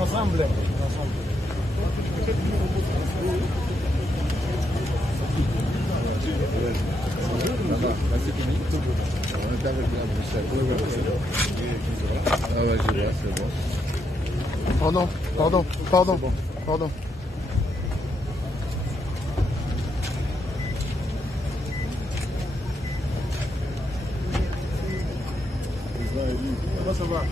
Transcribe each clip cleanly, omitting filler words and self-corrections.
ensemble. Ah ouais, je vois, c'est bon. Pardon. Comment ça va?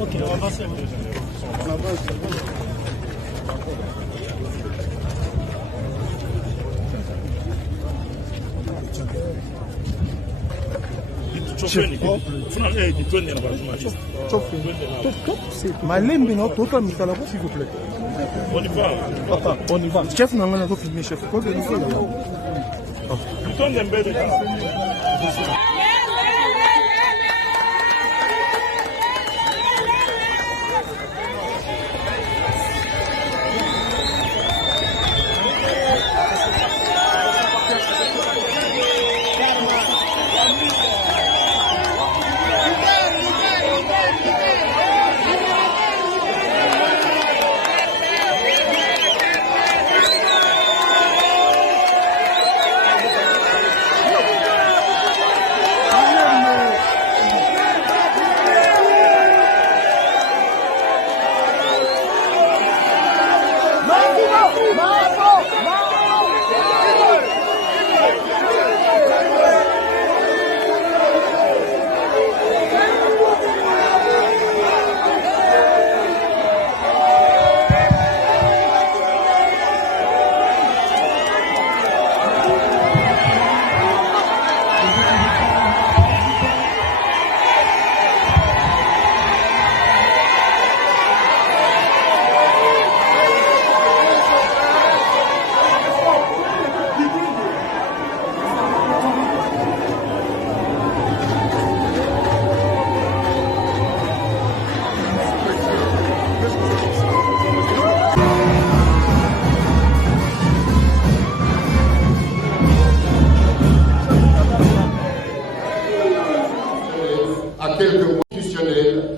Ok, on va passer. Malembe na toto mikala s'il vous plaît. On y va. Papa, on y va. Chef n'a rien à filmer, chef. Quoi de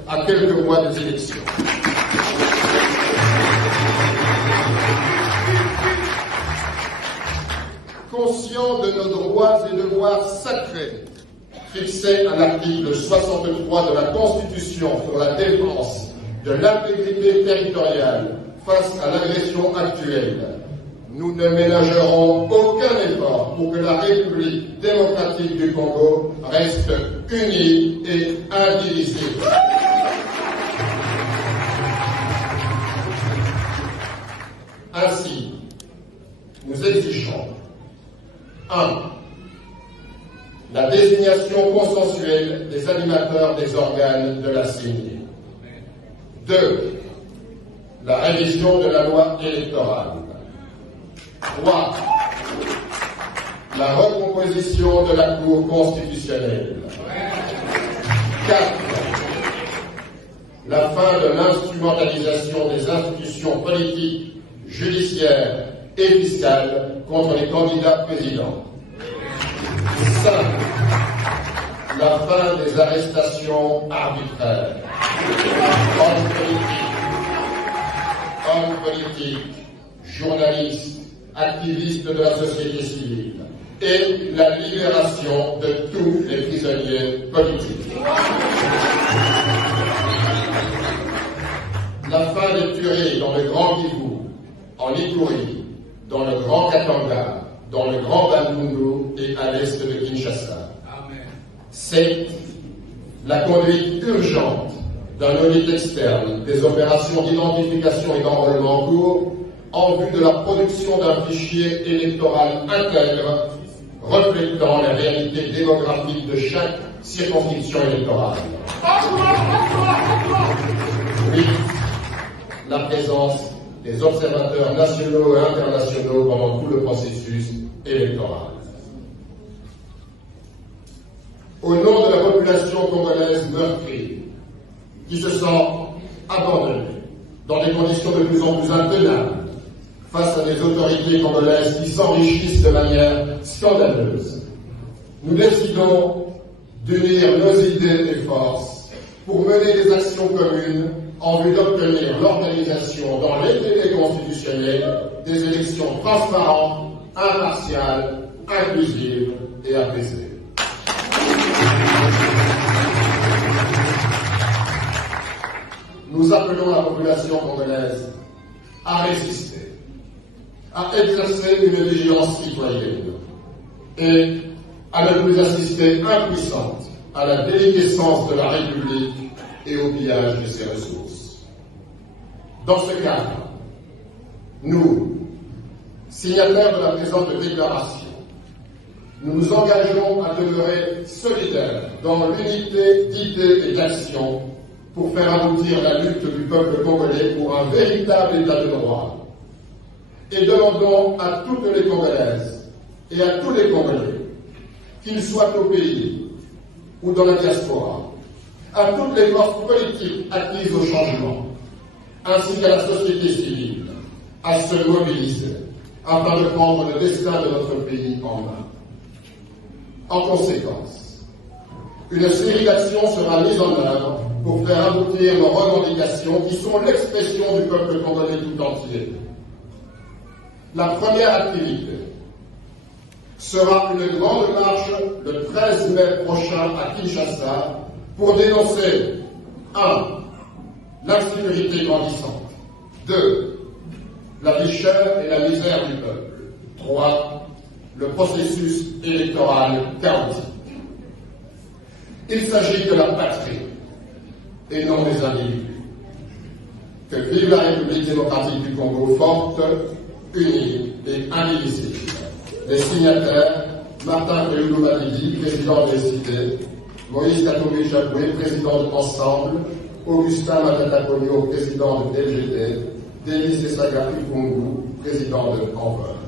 à quelques mois des élections. Conscient de nos droits et devoirs sacrés, fixés à l'article 63 de la Constitution pour la défense de l'intégrité territoriale face à l'agression actuelle, nous ne ménagerons aucun effort pour que la République démocratique du Congo reste unie et indivisible. Ainsi, nous exigeons 1. La désignation consensuelle des animateurs des organes de la CENI. 2. La révision de la loi électorale. 3. La recomposition de la Cour constitutionnelle. 4. La fin de l'instrumentalisation des institutions politiques, judiciaires et fiscales contre les candidats présidents. 5. La fin des arrestations arbitraires. Hommes politiques, journalistes, activistes de la société civile et la libération de tous les prisonniers politiques. La fin des tueries dans le Grand Kivu, en Ituri, dans le Grand Katanga, dans le Grand Bandundu et à l'est de Kinshasa. 7. La conduite urgente d'un audit externe des opérations d'identification et d'enrôlement en cours en vue de la production d'un fichier électoral intègre reflétant la réalité démographique de chaque circonscription électorale. 8. La présence des observateurs nationaux et internationaux pendant tout le processus électoral. Au nom de la population congolaise qui se sent abandonné dans des conditions de plus en plus intenables face à des autorités congolaises qui s'enrichissent de manière scandaleuse. Nous décidons d'unir nos idées et forces pour mener des actions communes en vue d'obtenir l'organisation dans les délais constitutionnels des élections transparentes, impartiales, inclusives et apaisées. Nous appelons la population congolaise à résister, à exercer une vigilance citoyenne et à ne plus assister impuissante à la déliquescence de la République et au pillage de ses ressources. Dans ce cadre, nous, signataires de la présente déclaration, nous nous engageons à demeurer solidaires dans l'unité d'idées et d'actions pour faire aboutir la lutte du peuple congolais pour un véritable état de droit. Et demandons à toutes les Congolaises et à tous les Congolais, qu'ils soient au pays ou dans la diaspora, à toutes les forces politiques actives au changement, ainsi qu'à la société civile, à se mobiliser afin de prendre le destin de notre pays en main. En conséquence, une série d'actions sera mise en œuvre pour faire aboutir nos revendications qui sont l'expression du peuple congolais tout entier. La première activité sera une grande marche le 13 mai prochain à Kinshasa pour dénoncer 1. L'insécurité grandissante, 2. La vie chère et la misère du peuple, 3. Le processus électoral chaotique. Il s'agit de la patrie et non des individus. Que vive la République démocratique du Congo forte, unie et indivisible. Les signataires, Martin Fayulu Madidi, président des cités, Moïse Katumbi Chapoué, président de Ensemble, Augustin Matata Ponyo, président de LGD, Denis Saga Ukungu, président de Envol.